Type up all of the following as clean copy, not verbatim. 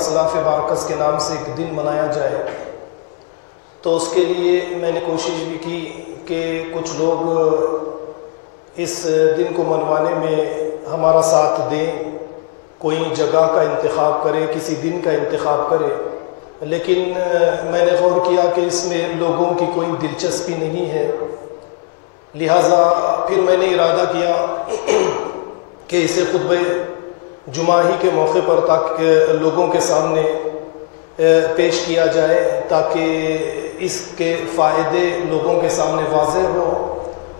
اسلاف بارکس کے نام سے ایک دن منایا جائے، تو اس کے لیے میں نے کوشش بھی کی کہ کچھ لوگ اس دن کو منوانے میں ہمارا ساتھ دیں، کوئی جگہ کا انتخاب کرے، کسی دن کا انتخاب کرے، لیکن میں نے غور کیا کہ اس میں لوگوں کی کوئی دلچسپی نہیں ہے، لہٰذا پھر میں نے ارادہ کیا کہ اسے خطبہ جمعہ ہی کے موقع پر تاکہ لوگوں کے سامنے پیش کیا جائے، تاکہ اس کے فائدے لوگوں کے سامنے واضح ہو۔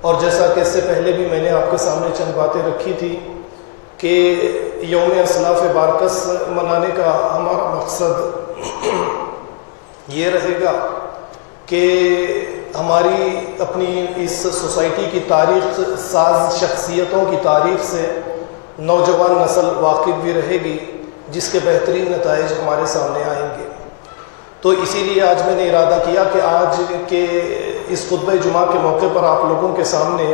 اور جیسا کہ اس سے پہلے بھی میں نے آپ کے سامنے چند باتیں رکھی تھی کہ یوم اسلاف بارکس منانے کا ہمارا مقصد یہ رہے گا کہ ہماری اپنی اس سوسائٹی کی تاریخ ساز شخصیتوں کی تاریخ سے نوجوان نسل واقف بھی رہے گی، جس کے بہترین نتائج ہمارے سامنے آئیں گے۔ تو اسی لیے آج میں نے ارادہ کیا کہ آج کے اس خطبہ جمعہ کے موقع پر آپ لوگوں کے سامنے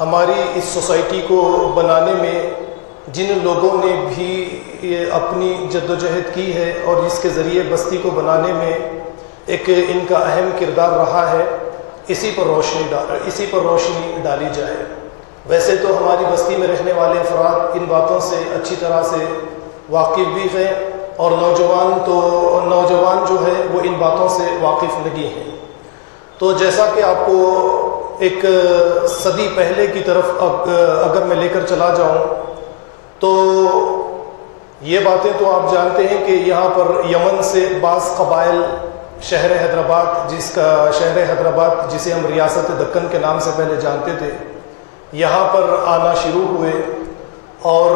ہماری اس سوسائٹی کو بنانے میں جن لوگوں نے بھی اپنی جدوجہد کی ہے اور اس کے ذریعے بستی کو بنانے میں ایک ان کا اہم کردار رہا ہے، اسی پر روشنی ڈالی جائے۔ ویسے تو ہماری بستی میں رہنے والے افراد ان باتوں سے اچھی طرح سے واقف بھی ہیں، اور نوجوان جو ہے وہ ان باتوں سے واقف نہیں ہیں۔ تو جیسا کہ آپ کو ایک صدی پہلے کی طرف اگر میں لے کر چلا جاؤں تو یہ باتیں تو آپ جانتے ہیں کہ یہاں پر یمن سے بعض قبائل شہر حیدرآباد، جسے ہم ریاست دکن کے نام سے پہلے جانتے تھے، یہاں پر آنا شروع ہوئے، اور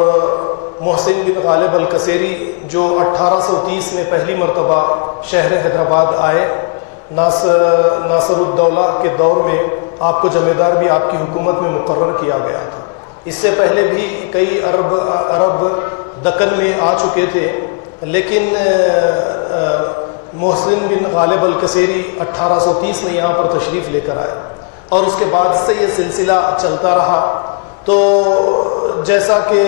محسن بن غالب القصیری جو 1830 میں پہلی مرتبہ شہر حیدرآباد آئے، ناصر الدولہ کے دور میں آپ کو جمیدار بھی آپ کی حکومت میں مقرر کیا گیا تھا۔ اس سے پہلے بھی کئی عرب دکن میں آ چکے تھے، لیکن محسن بن غالب القصیری 1830 میں یہاں پر تشریف لے کر آئے، اور اس کے بعد سے یہ سلسلہ چلتا رہا۔ تو جیسا کہ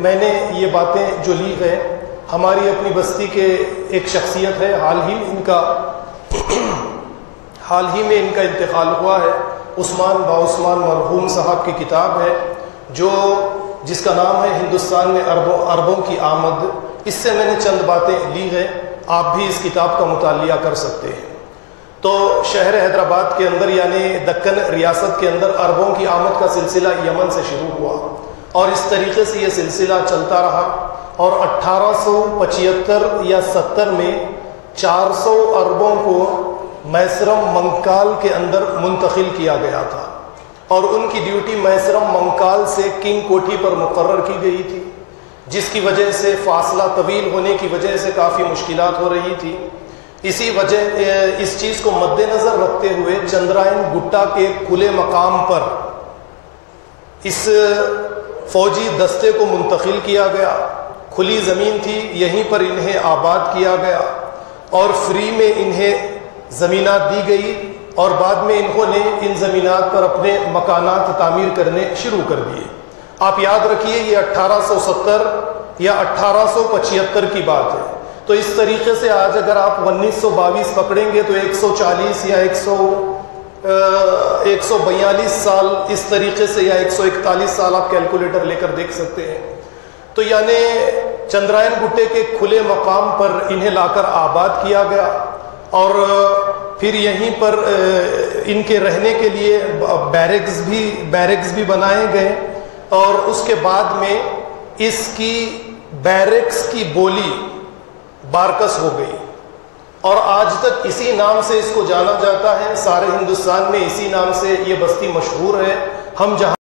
میں نے یہ باتیں جو لی ہے، ہماری اپنی بستی کے ایک شخصیت ہے، حال ہی میں ان کا انتقال ہوا ہے، عثمان مرحوم صاحب کی کتاب ہے جس کا نام ہے ہندوستان میں عربوں کی آمد۔ اس سے میں نے چند باتیں لی ہیں، آپ بھی اس کتاب کا مطالعہ کر سکتے ہیں۔ تو شہر حیدرآباد کے اندر یعنی دکن ریاست کے اندر عربوں کی آمد کا سلسلہ یمن سے شروع ہوا، اور اس طریقے سے یہ سلسلہ چلتا رہا، اور 1875 یا 70 میں 400 عربوں کو میسرم منکال کے اندر منتقل کیا گیا تھا، اور ان کی ڈیوٹی میسرم منکال سے کنگ کوٹھی پر مقرر کی گئی تھی، جس کی وجہ سے فاصلہ طویل ہونے کی وجہ سے کافی مشکلات ہو رہی تھی۔ اس چیز کو مد نظر رکھتے ہوئے چندرائن گٹا کے کھلے مقام پر اس فوجی دستے کو منتقل کیا گیا، کھلی زمین تھی، یہیں پر انہیں آباد کیا گیا، اور فری میں انہیں زمینات دی گئی، اور بعد میں انہوں نے ان زمینات پر اپنے مکانات تعمیر کرنے شروع کر دیے۔ آپ یاد رکھیے یہ 1870 یا 1875 کی بات ہے، تو اس طریقے سے آج اگر آپ 1922 پکڑیں گے تو 140 یا 142 سال اس طریقے سے، یا 141 سال آپ کیلکولیٹر لے کر دیکھ سکتے ہیں۔ تو یعنی چندرائن گٹے کے کھلے مقام پر انہیں لا کر آباد کیا گیا، اور پھر یہیں پر ان کے رہنے کے لیے بیرکس بھی بنائے گئے، اور اس کے بعد میں اس کی بیرکس کی بولی بارکس ہو گئی، اور آج تک اسی نام سے اس کو جانا جاتا ہے۔ سارے ہندوستان میں اسی نام سے یہ بستی مشہور ہے۔ ہم جہاں